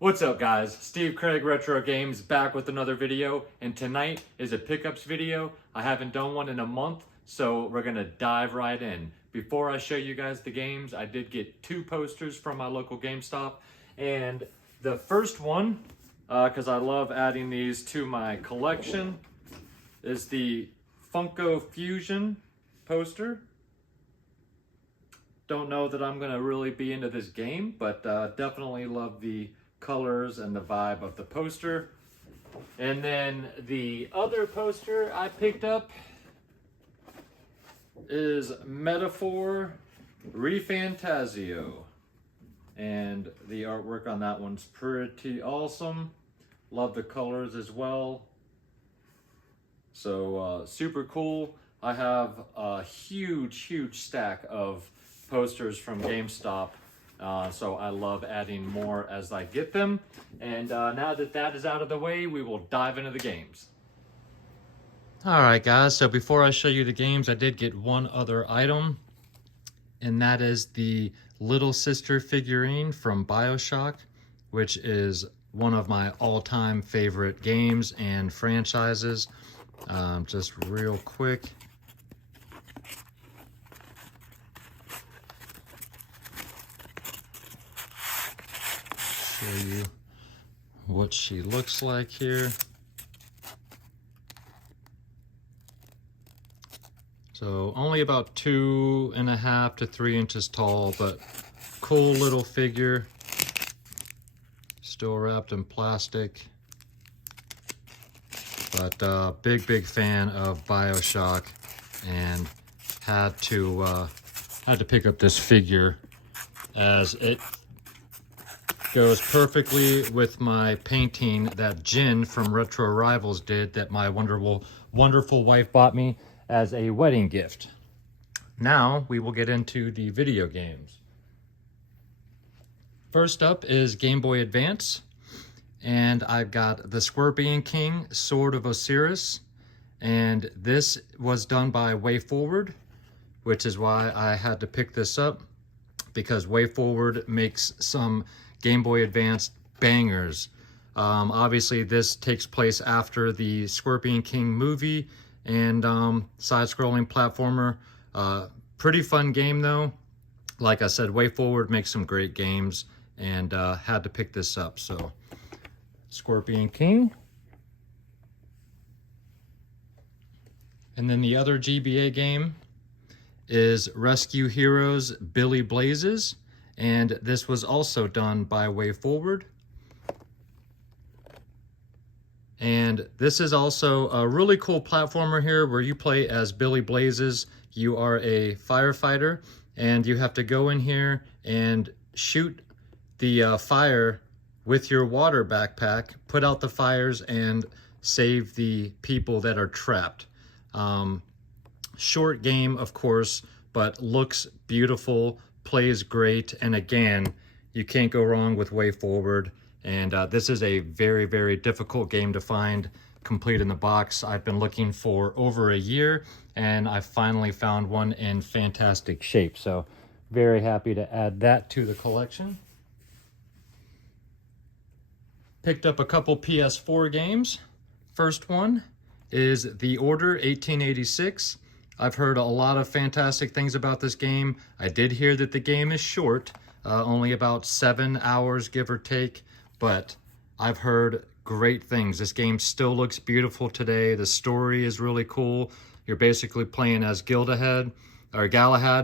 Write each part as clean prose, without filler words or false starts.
What's up guys, Steve Craig Retro Games back with another video, and tonight is a pickups video. I haven't done one in a month, so we're gonna dive right in. Before I show you guys the games, I did get 2 posters from my local GameStop, and the first one, because I love adding these to my collection, is the Funko Fusion poster. Don't know that I'm gonna really be into this game, but definitely love the colors and the vibe of the poster. And then the other poster I picked up is Metaphor Refantasio, and the artwork on that one's pretty awesome. Love the colors as well, so super cool. I have a huge stack of posters from GameStop, so I love adding more as I get them. And now that that is out of the way, we will dive into the games. Alright guys, so before I show you the games, I did get one other item, and that is the Little Sister figurine from Bioshock, which is one of my all-time favorite games and franchises. Just real quick. Show you what she looks like here. So only about 2.5 to 3 inches tall, but cool little figure. Still wrapped in plastic. But big fan of Bioshock, and had to pick up this figure as it goes perfectly with my painting that Jen from Retro Rivals did, that my wonderful wife bought me as a wedding gift. Now we will get into the video games. First up is Game Boy Advance, and I've got the Scorpion King Sword of Osiris, and this was done by WayForward, which is why I had to pick this up, because WayForward makes some Game Boy Advance bangers. Obviously this takes place after the Scorpion King movie, and side-scrolling platformer. Pretty fun game though. Like I said, WayForward makes some great games, and had to pick this up. So Scorpion King. And then the other GBA game is Rescue Heroes Billy Blazes, and this was also done by WayForward. And this is also a really cool platformer here, where you play as Billy Blazes. You are a firefighter, and you have to go in here and shoot the fire with your water backpack, put out the fires, and save the people that are trapped. Short game, of course, but looks beautiful, plays great, and again, you can't go wrong with WayForward. And this is a very difficult game to find complete in the box. I've been looking for over a year, and I finally found one in fantastic shape. So very happy to add that to the collection. Picked up a couple PS4 games. First one is The Order 1886. I've heard a lot of fantastic things about this game. I did hear that the game is short, only about 7 hours, give or take, but I've heard great things. This game still looks beautiful today. The story is really cool. You're basically playing as Galahad,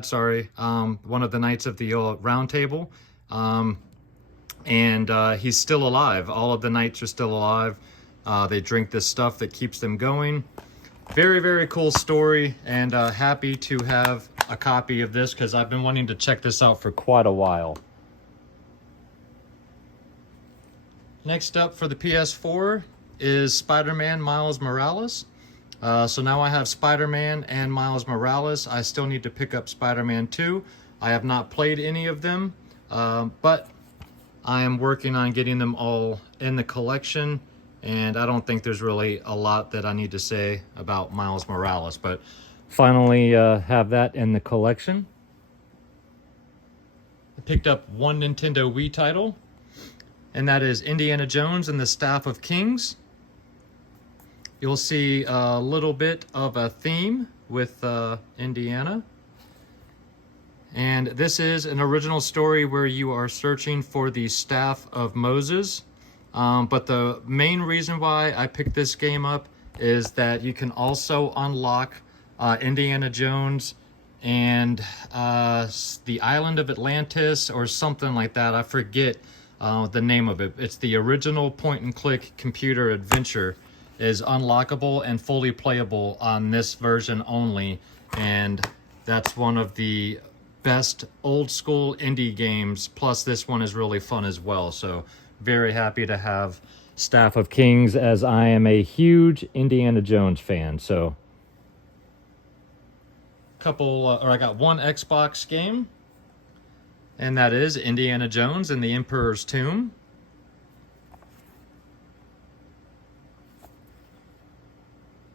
sorry, one of the Knights of the Round Table, and he's still alive. All of the knights are still alive. They drink this stuff that keeps them going. Very cool story, and happy to have a copy of this, because I've been wanting to check this out for quite a while. Next up for the PS4 is Spider-Man Miles Morales. So now I have Spider-Man and Miles Morales. I still need to pick up Spider-Man 2. I have not played any of them, but I am working on getting them all in the collection. And I don't think there's really a lot that I need to say about Miles Morales, but finally have that in the collection. I picked up one Nintendo Wii title, and that is Indiana Jones and the Staff of Kings. You'll see a little bit of a theme with Indiana. And this is an original story where you are searching for the Staff of Moses. But the main reason why I picked this game up is that you can also unlock Indiana Jones and the Island of Atlantis or something like that. I forget the name of it. It's the original point-and-click computer adventure is unlockable and fully playable on this version only. And that's one of the best old school indie games, plus this one is really fun as well. So very happy to have Staff of Kings, as I am a huge Indiana Jones fan. So I got one Xbox game, and that is Indiana Jones and the Emperor's Tomb.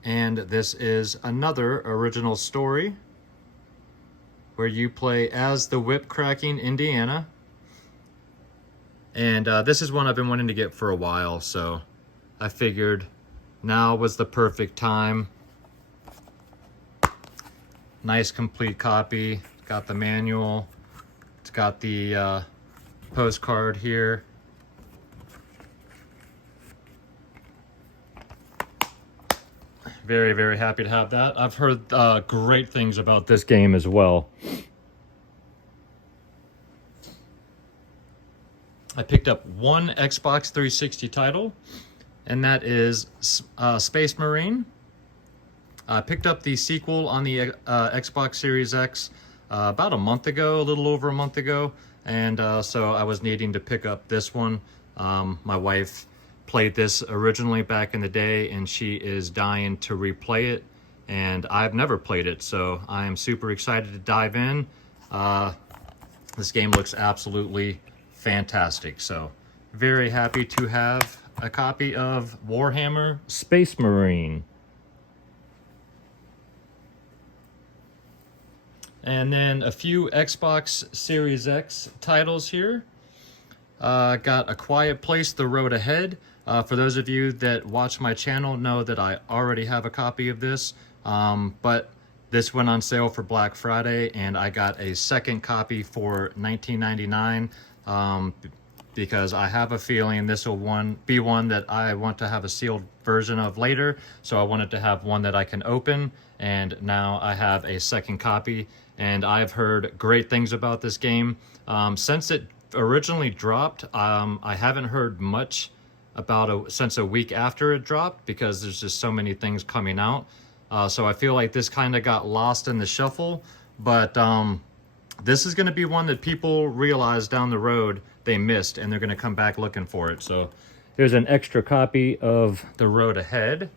And this is another original story where you play as the whip-cracking Indiana. And this is one I've been wanting to get for a while, so I figured now was the perfect time. Nice complete copy. It's got the manual. It's got the postcard here. Very, very happy to have that. I've heard great things about this game as well. I picked up one Xbox 360 title, and that is Space Marine. I picked up the sequel on the Xbox Series X about a month ago, a little over a month ago, and so I was needing to pick up this one. My wife played this originally back in the day, and she is dying to replay it, and I've never played it, so I am super excited to dive in. This game looks absolutely fantastic, so very happy to have a copy of Warhammer Space Marine. And then a few Xbox Series X titles here. Got A Quiet Place: The Road Ahead. For those of you that watch my channel know that I already have a copy of this, but this went on sale for Black Friday, and I got a second copy for $19.99 because I have a feeling this will be one that I want to have a sealed version of later, so I wanted to have one that I can open, and now I have a second copy, and I've heard great things about this game. Since it originally dropped, I haven't heard much about since a week after it dropped, because there's just so many things coming out. So I feel like this kind of got lost in the shuffle, but this is going to be one that people realize down the road they missed, and they're going to come back looking for it. So here's an extra copy of The Road Ahead.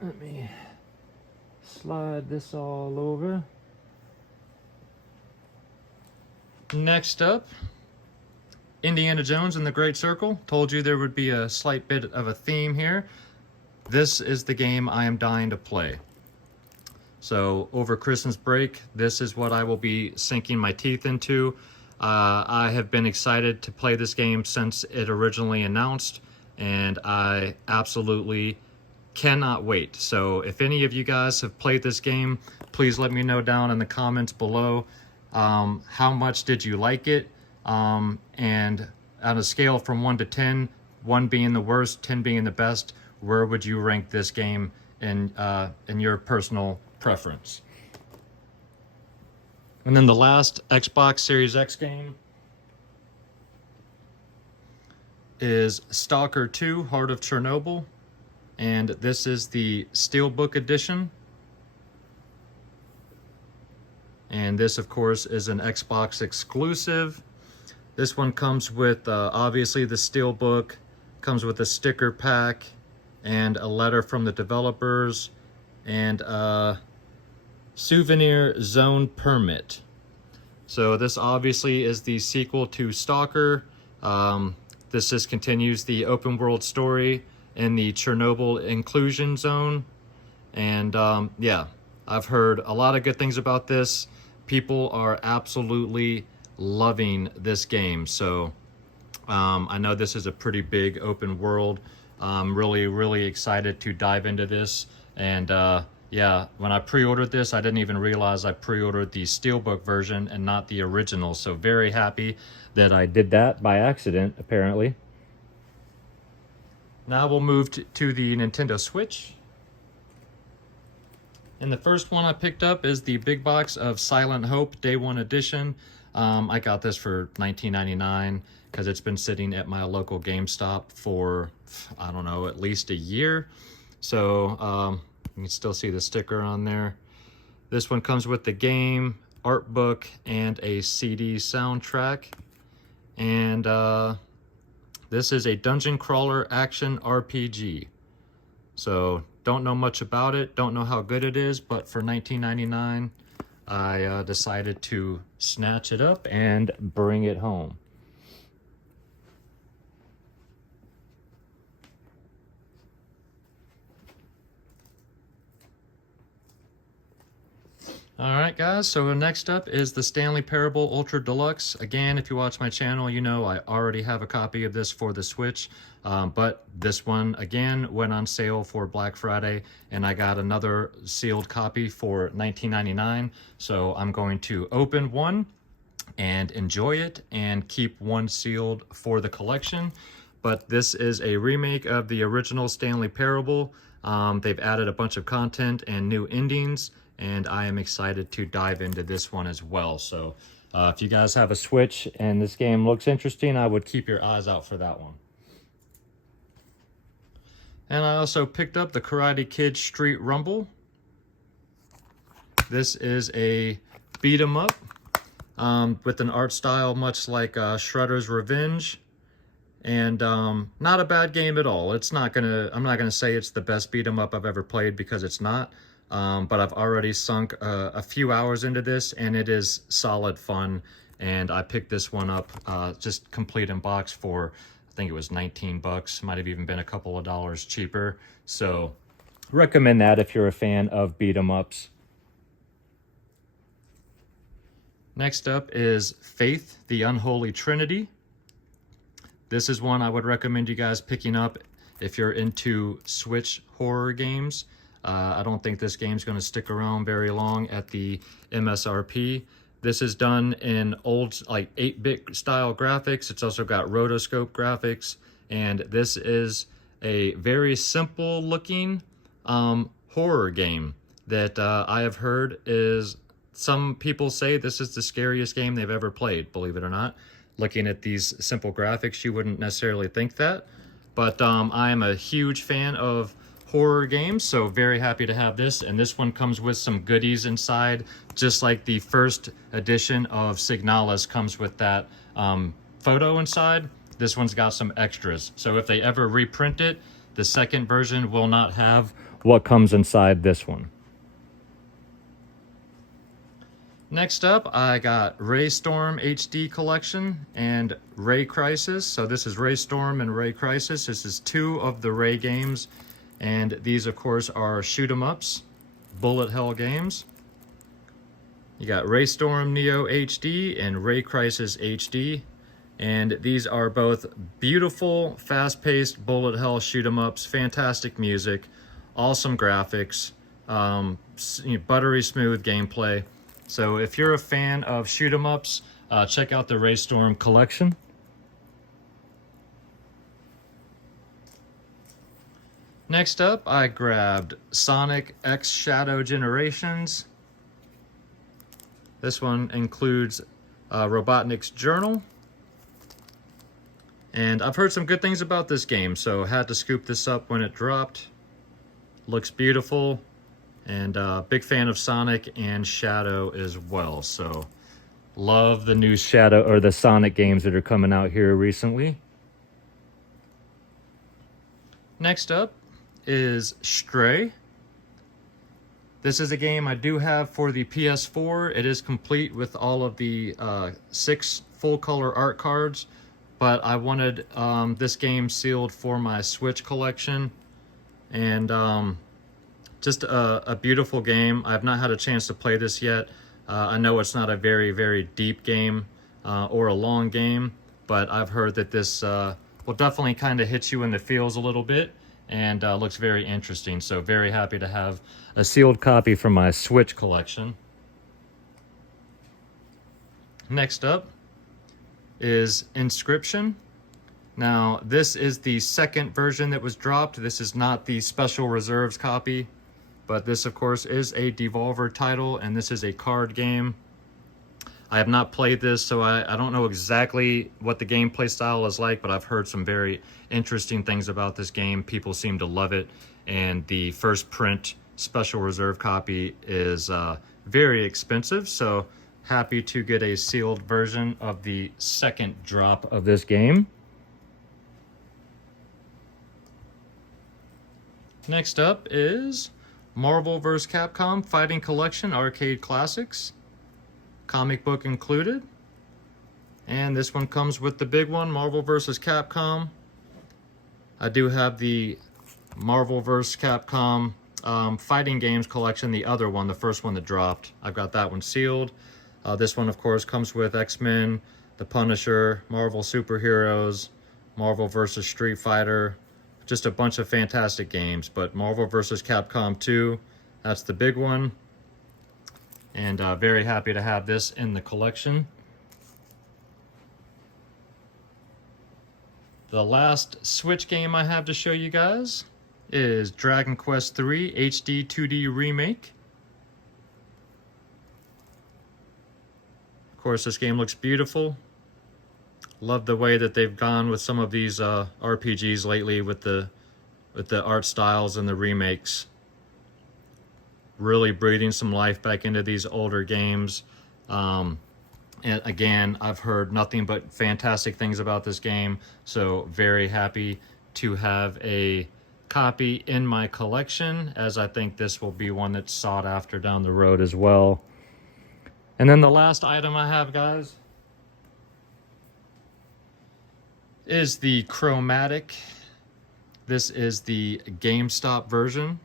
Let me slide this all over. Next up, Indiana Jones and the Great Circle. Told you there would be a slight bit of a theme here. This is the game I am dying to play. So over Christmas break, this is what I will be sinking my teeth into. I have been excited to play this game since it originally announced, and I absolutely cannot wait. So if any of you guys have played this game, please let me know down in the comments below. How much did you like it? And on a scale from 1 to 10, 1 being the worst, 10 being the best, where would you rank this game in your personal preference? And then the last Xbox Series X game is Stalker 2: Heart of Chernobyl, and this is the Steelbook edition. And this, of course, is an Xbox exclusive. This one comes with, obviously, the Steelbook, comes with a sticker pack, and a letter from the developers, and a souvenir zone permit. So this obviously is the sequel to Stalker. This just continues the open world story in the Chernobyl inclusion zone. And yeah, I've heard a lot of good things about this. People are absolutely loving this game. So I know this is a pretty big open world. I'm really excited to dive into this. And yeah, when I pre-ordered this, I didn't even realize I pre-ordered the Steelbook version and not the original. So very happy that I did that by accident, apparently. Now we'll move to the Nintendo Switch. And the first one I picked up is the big box of Silent Hope Day 1 Edition. I got this for $19.99 because it's been sitting at my local GameStop for, I don't know, at least a year. So you can still see the sticker on there. This one comes with the game, art book, and a CD soundtrack. And this is a dungeon crawler action RPG. So don't know much about it, don't know how good it is, but for $19.99, I decided to snatch it up and bring it home. Alright guys, so next up is the Stanley Parable Ultra Deluxe. Again, if you watch my channel, you know I already have a copy of this for the Switch, but this one, again, went on sale for Black Friday, and I got another sealed copy for $19.99, so I'm going to open one and enjoy it and keep one sealed for the collection. But this is a remake of the original Stanley Parable. They've added a bunch of content and new endings, and I am excited to dive into this one as well. So if you guys have a Switch and this game looks interesting, I would keep your eyes out for that one. And I also picked up the Karate Kid Street Rumble. This is a beat 'em up with an art style much like Shredder's Revenge. And not a bad game at all. I'm not gonna say it's the best beat 'em up I've ever played, because it's not. But I've already sunk a few hours into this, and it is solid fun. And I picked this one up just complete in box for, I think it was 19 bucks. Might have even been a couple of dollars cheaper. So recommend that if you're a fan of beat 'em ups. Next up is Faith, the Unholy Trinity. This is one I would recommend you guys picking up if you're into Switch horror games. I don't think this game's going to stick around very long at the MSRP. This is done in old, like 8-bit style graphics. It's also got rotoscope graphics, and this is a very simple looking horror game that I have heard is, some people say this is the scariest game they've ever played, believe it or not. Looking at these simple graphics, you wouldn't necessarily think that, but I am a huge fan of horror games, so very happy to have this. And this one comes with some goodies inside, just like the first edition of Signalis comes with that photo inside. This one's got some extras, so if they ever reprint it, the second version will not have what comes inside this one. Next up, I got Raystorm HD Collection and Ray Crisis. So this is Raystorm and Ray Crisis. This is 2 of the Ray games. And these, of course, are shoot 'em ups, bullet hell games. You got Raystorm Neo HD and Ray Crisis HD. And these are both beautiful, fast-paced bullet hell shoot 'em ups, fantastic music, awesome graphics, buttery smooth gameplay. So if you're a fan of shoot 'em ups, check out the Raystorm collection. Next up, I grabbed Sonic X Shadow Generations. This one includes Robotnik's Journal. And I've heard some good things about this game, so had to scoop this up when it dropped. Looks beautiful, and big fan of Sonic and Shadow as well. So love the new Shadow or the Sonic games that are coming out here recently. Next up is Stray. This is a game I do have for the PS4. It is complete with all of the 6 full color art cards, but I wanted this game sealed for my Switch collection. And just a beautiful game. I've not had a chance to play this yet. I know it's not a very deep game, or a long game, but I've heard that this will definitely kind of hit you in the feels a little bit, and looks very interesting. So very happy to have a sealed copy from my Switch collection. Next up is Inscription. Now, this is the second version that was dropped. This is not the special reserves copy, but this, of course, is a Devolver title, and this is a card game. I have not played this, so I don't know exactly what the gameplay style is like, but I've heard some very interesting things about this game. People seem to love it, and the first print special reserve copy is very expensive, so happy to get a sealed version of the second drop of this game. Next up is Marvel vs. Capcom Fighting Collection Arcade Classics. Comic book included. And this one comes with the big one, Marvel vs. Capcom. I do have the Marvel vs. Capcom Fighting Games collection, the other one, the first one that dropped. I've got that one sealed. This one, of course, comes with X-Men, The Punisher, Marvel Superheroes, Marvel vs. Street Fighter, just a bunch of fantastic games. But Marvel vs. Capcom 2, that's the big one. And very happy to have this in the collection. The last Switch game I have to show you guys is Dragon Quest III HD 2D Remake. Of course, this game looks beautiful. Love the way that they've gone with some of these RPGs lately with the art styles and the remakes. Really breathing some life back into these older games. And again, I've heard nothing but fantastic things about this game, so very happy to have a copy in my collection, as I think this will be one that's sought after down the road as well. And then the last item I have, guys, is the Chromatic. This is the GameStop version,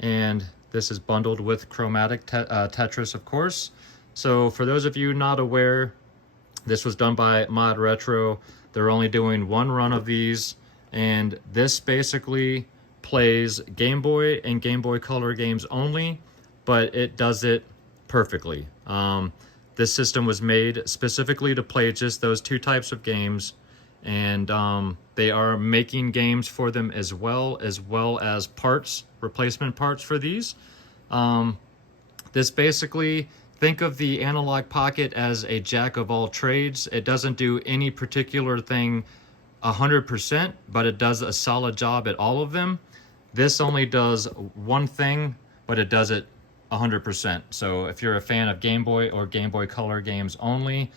and this is bundled with Chromatic Tetris, of course. So for those of you not aware, this was done by Mod Retro. They're only doing one run of these, and this basically plays Game Boy and Game Boy Color games only, but it does it perfectly. This system was made specifically to play just those two types of games, and they are making games for them as well as parts, replacement parts for these. This basically, think of the Analog Pocket as a jack of all trades. It doesn't do any particular thing 100%, but it does a solid job at all of them. This only does one thing, but it does it 100%. So if you're a fan of Game Boy or Game Boy Color games only,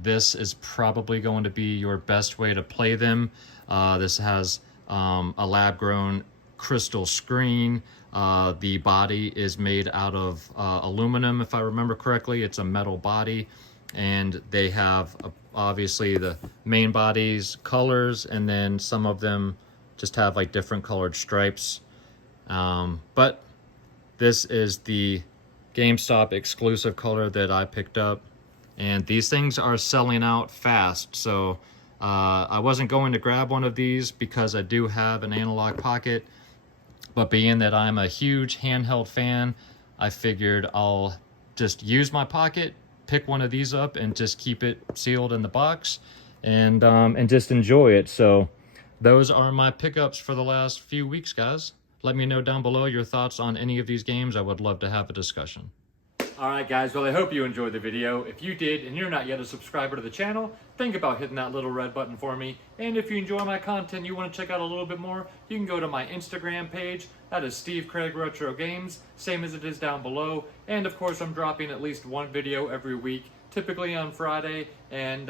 this is probably going to be your best way to play them. This has a lab-grown crystal screen. The body is made out of aluminum, if I remember correctly. It's a metal body, and they have obviously the main body's colors, and then some of them just have like different colored stripes. But this is the GameStop exclusive color that I picked up, and these things are selling out fast. So I wasn't going to grab one of these because I do have an Analog Pocket, but being that I'm a huge handheld fan, I figured I'll just use my Pocket, pick one of these up, and just keep it sealed in the box, and just enjoy it. So those are my pickups for the last few weeks, guys. Let me know down below your thoughts on any of these games. I would love to have a discussion. Alright guys, well I hope you enjoyed the video. If you did and you're not yet a subscriber to the channel, think about hitting that little red button for me. And if you enjoy my content and you want to check out a little bit more, you can go to my Instagram page. That is Steve Craig Retro Games, same as it is down below. And of course I'm dropping at least one video every week, typically on Friday. And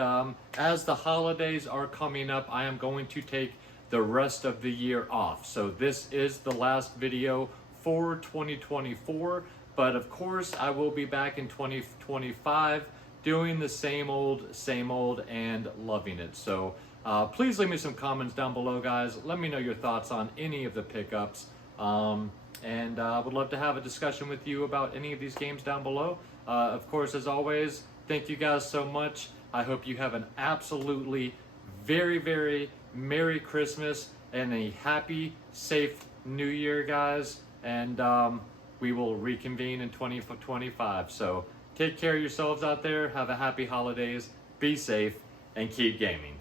as the holidays are coming up, I am going to take the rest of the year off. So this is the last video for 2024. But of course, I will be back in 2025 doing the same old, and loving it. So please leave me some comments down below, guys. Let me know your thoughts on any of the pickups. And I would love to have a discussion with you about any of these games down below. Of course, as always, thank you guys so much. I hope you have an absolutely very, very Merry Christmas and a happy, safe New Year, guys. And we will reconvene in 2025. So take care of yourselves out there. Have a happy holidays. Be safe and keep gaming.